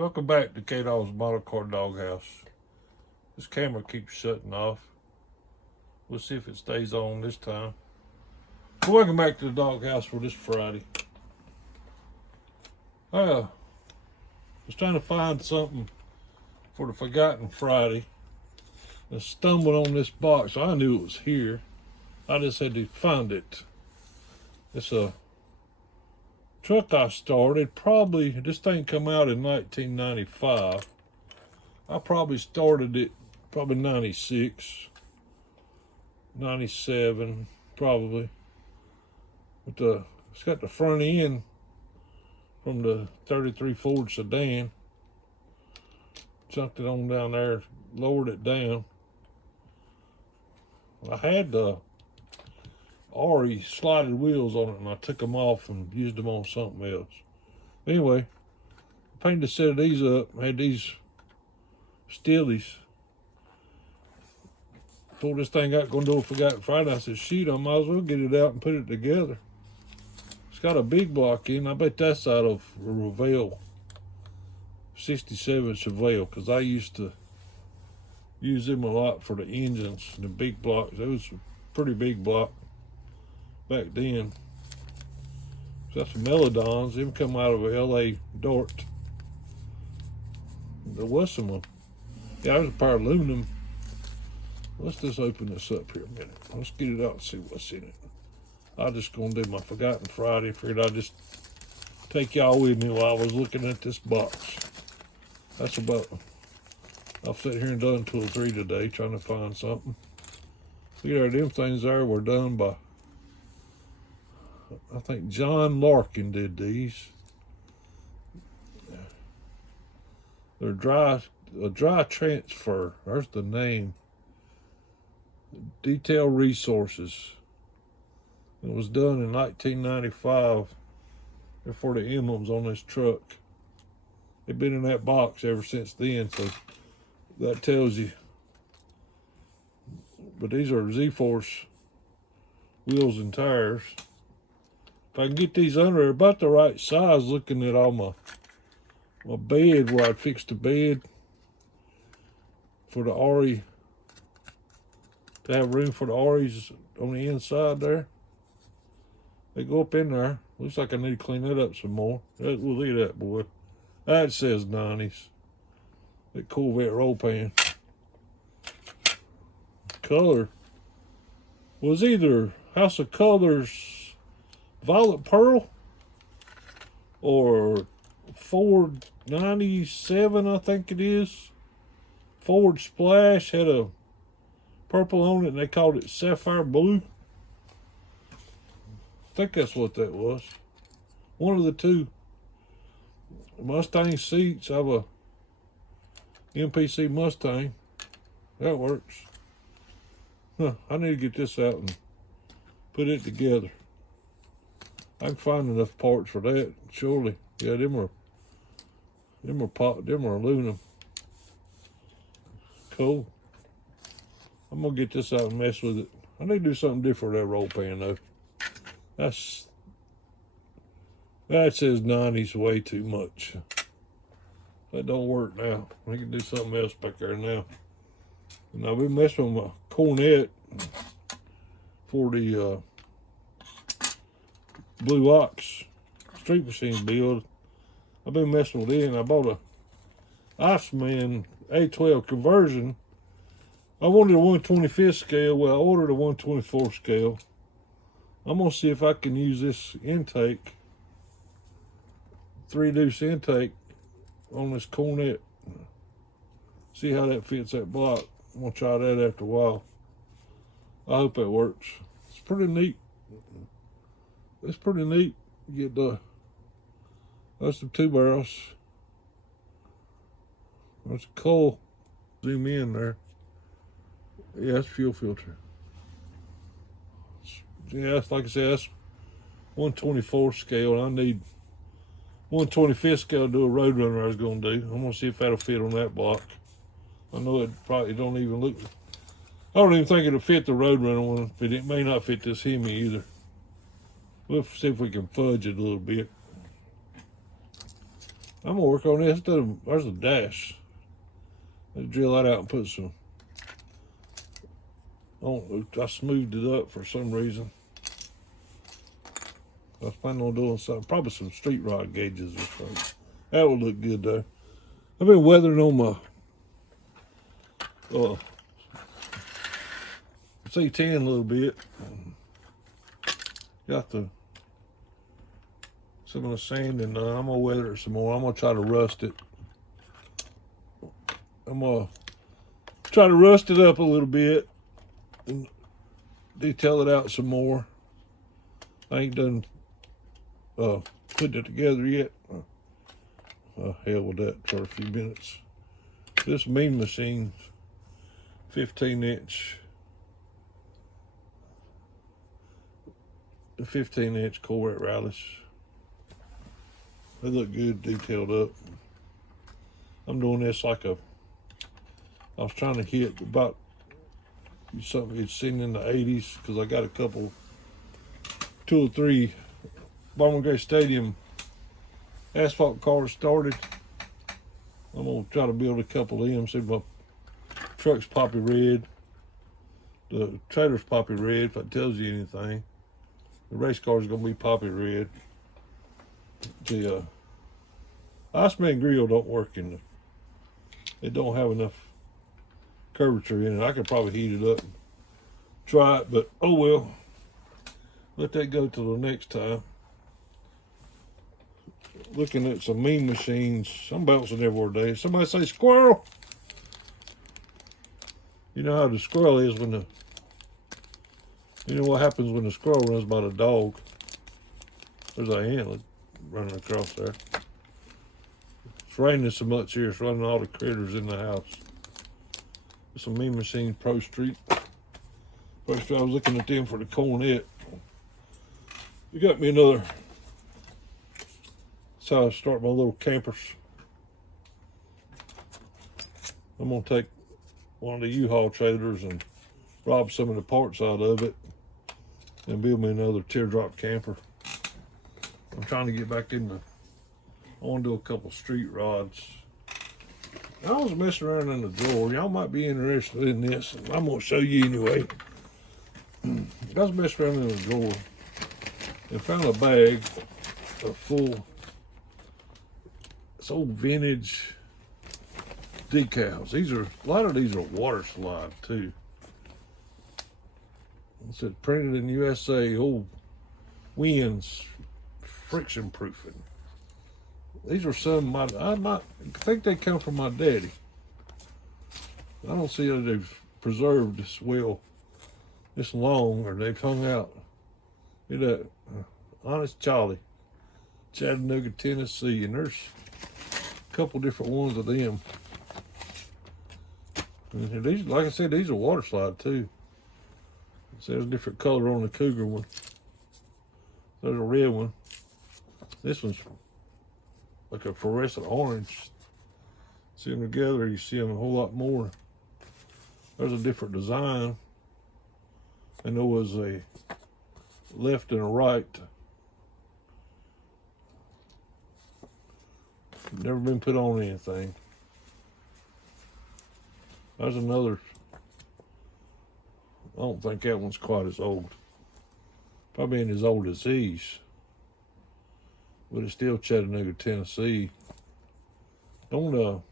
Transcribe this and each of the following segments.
Welcome back to K-Dog's Model Car Doghouse. This camera keeps shutting off. We'll see if it stays on this time. But welcome back to the doghouse for this Friday. I was trying to find something for the Forgotten Friday. I stumbled on this box. I knew it was here. I just had to find it. It's a truck I started. Probably, this thing come out in 1995. I probably started it probably 96, 97, probably. But it's got the front end from the 33 Ford sedan. Chunked it on down there, lowered it down. I had the RE slided wheels on it, and I took them off and used them on something else. Anyway, I painted a set of these up. I had these Steelies. Pulled this thing out, going to do a Forgotten Friday. I said, shoot, I might as well get it out and put it together. It's got a big block in. I bet that's out of a Revell 67 Chevelle, because I used to use them a lot for the engines, the big blocks. It was a pretty big block back then. So that's some Melodons. Them come out of a LA Dart. There was some of them. Yeah, there's a pair of aluminum. Let's just open this up here a minute. Let's get it out and see what's in it. I'm just gonna do my Forgotten Friday. Figured I'd just take y'all with me while I was looking at this box. That's about, I've sat here and done 2 or 3 today trying to find something. Look at them things there were done by, I think John Larkin did these. They're a dry transfer. There's the name. Detail Resources. It was done in 1995. For the emblems on this truck. They've been in that box ever since then, so that tells you. But these are Z-Force wheels and tires. If I can get these under, they're about the right size, looking at all my bed, where I'd fix the bed for the RE, to have room for the REs on the inside there. They go up in there. Looks like I need to clean that up some more. Well, look at that, boy. That says 90s. That Corvette roll pan. Color was either House of Colors Violet Pearl or Ford 97, I think it is. Ford Splash had a purple on it, and they called it Sapphire Blue. I think that's what that was. One of the two. Mustang seats. I have a MPC Mustang. That works. Huh, I need to get this out and put it together. I can find enough parts for that, surely. Yeah, them are aluminum. Cool. I'm gonna get this out and mess with it. I need to do something different with that roll pan though. That says 90s way too much. That don't work now. We can do something else back there now. And I've been messing with my Coronet for the Blue Ox Street Machine build. I've been messing with it, and I bought a Iceman A12 conversion. I wanted a 125th scale. Well, I ordered a 124 scale. I'm gonna see if I can use this intake, 3-deuce intake, on this Coronet. See how that fits that block. I'm gonna try that after a while. I hope that works. It's pretty neat. It's pretty neat. You get that's the 2 barrels. That's coal. Zoom in there. Yeah, that's fuel filter. Yeah, it's like I said, that's 124 scale, and I need 125th scale to do a Roadrunner I was going to do. I'm going to see if that'll fit on that block. I know it probably don't even look, I don't even think it'll fit the Roadrunner one, but it may not fit this Hemi either. We'll see if we can fudge it a little bit. I'm gonna work on this. There's a dash. Let's drill that out and put some. I smoothed it up for some reason. I was planning on doing something, probably some street rod gauges or something. That would look good though. I've been weathering on my C10 a little bit. Got some of the sand, and I'm gonna weather it some more. I'm gonna try to rust it. I'm gonna try to rust it up a little bit and detail it out some more. I ain't done putting it together yet. Hell with that for a few minutes. This mean machine's 15-inch. The 15-inch Coronet rallies. They look good, detailed up. I'm doing this like I was trying to hit about something you'd seen in the 80s, because I got a couple, 2 or 3 Bowman Gray Stadium asphalt cars started. I'm gonna try to build a couple of them. See, my truck's poppy red. The trailer's poppy red, if that tells you anything. The race car's gonna be poppy red. The Iceman grill don't work it don't have enough curvature in it. I could probably heat it up and try it, but oh well. Let that go till the next time. Looking at some mean machines. I'm bouncing everywhere today. Somebody say squirrel. You know how the squirrel is when you know what happens when the squirrel runs by the dog. There's a ant running across there. It's raining so much here, it's running all the critters in the house. Some mean machines, Pro Street. First I was looking at them for the Coronet. You got me another. That's how I start my little campers. I'm gonna take one of the U-Haul trailers and rob some of the parts out of it and build me another teardrop camper. I'm trying to get back in I want to do a couple street rods. I was messing around in the drawer. Y'all might be interested in this. I'm gonna show you anyway. I was messing around in the drawer and found a bag of full, it's old vintage decals. A lot of these are water slide too. It said printed in USA, old winds, friction proofing. These are some I think they come from my daddy. I don't see that they've preserved this well, this long, or they've hung out. Look at that, Honest Charlie, Chattanooga, Tennessee, and there's a couple different ones of them. And these, like I said, these are water slide too. It says a different color on the Cougar one. There's a red one. This one's like a fluorescent orange. See them together, you see them a whole lot more. There's a different design. And there was a left and a right. Never been put on anything. There's another. I don't think that one's quite as old. Probably ain't as old as these. But it's still Chattanooga, Tennessee. Don't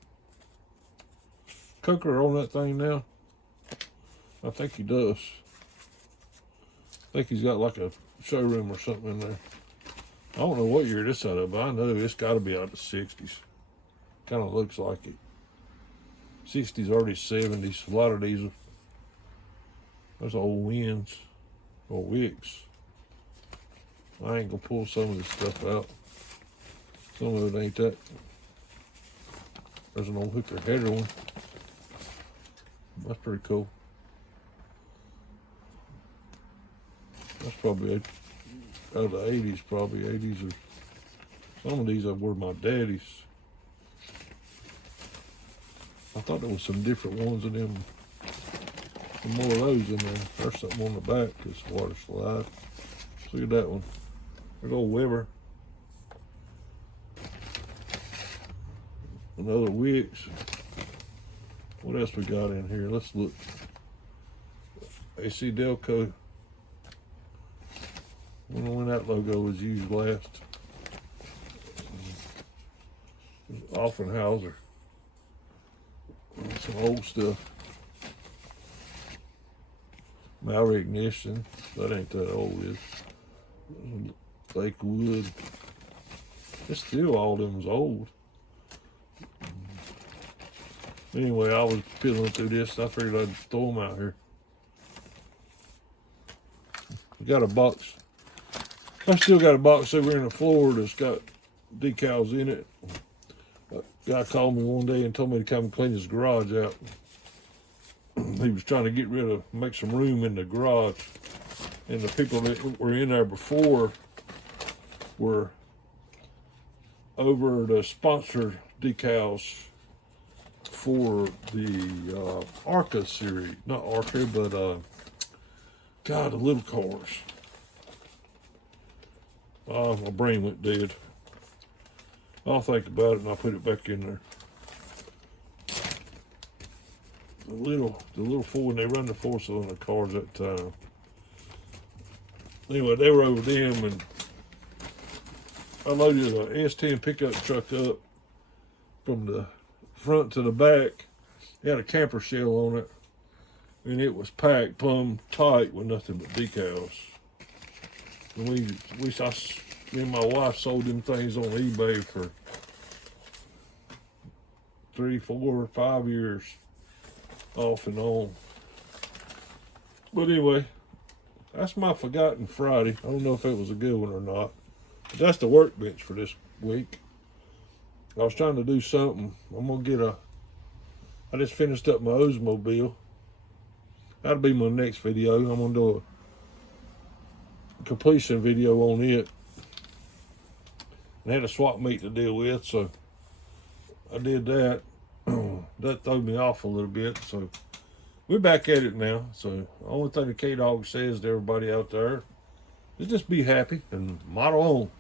Coker on that thing now? I think he does. I think he's got like a showroom or something in there. I don't know what year this out of, but I know it's got to be out of the 60s. Kind of looks like it. 60s, early 70s. A lot of these, there's old winds or wicks. I ain't gonna pull some of this stuff out. Some of it ain't that. There's an old hooker header one. That's pretty cool. That's probably out of the 80s, probably 80s, or some of these were my daddy's. I thought there was some different ones of them. Some more of those in there. There's something on the back, this water slide. Look at that one. There's old Weber. Another Wix. What else we got in here? Let's look. AC Delco. Wonder when that logo was used last. Offenhauser. Some old stuff. Malrecognition. That ain't that old, is it? Lakewood. It's still all them's old. Anyway, I was piddling through this. I figured I'd throw them out here. We got a box. I still got a box over in the floor that's got decals in it. A guy called me one day and told me to come clean his garage out. He was trying to make some room in the garage. And the people that were in there before were over to sponsor decals for the ARCA series. Not ARCA, but God, the little cars. My brain went dead. I'll think about it and I'll put it back in there. The little four, and they run the 4-cylinder cars at the time. Anyway, they were over them, and I loaded a S10 pickup truck up from the front to the back. It had a camper shell on it, and it was packed plumb tight with nothing but decals. And me and my wife sold them things on eBay for 3, 4, 5 years off and on. But anyway, that's my forgotten Friday. I don't know if it was a good one or not. But that's the workbench for this week. I was trying to do something. I just finished up my Oldsmobile. That'll be my next video. I'm gonna do a completion video on it. And I had a swap meet to deal with, so I did that. That threw me off a little bit, so we're back at it now. So the only thing the K-Dog says to everybody out there is just be happy and model on.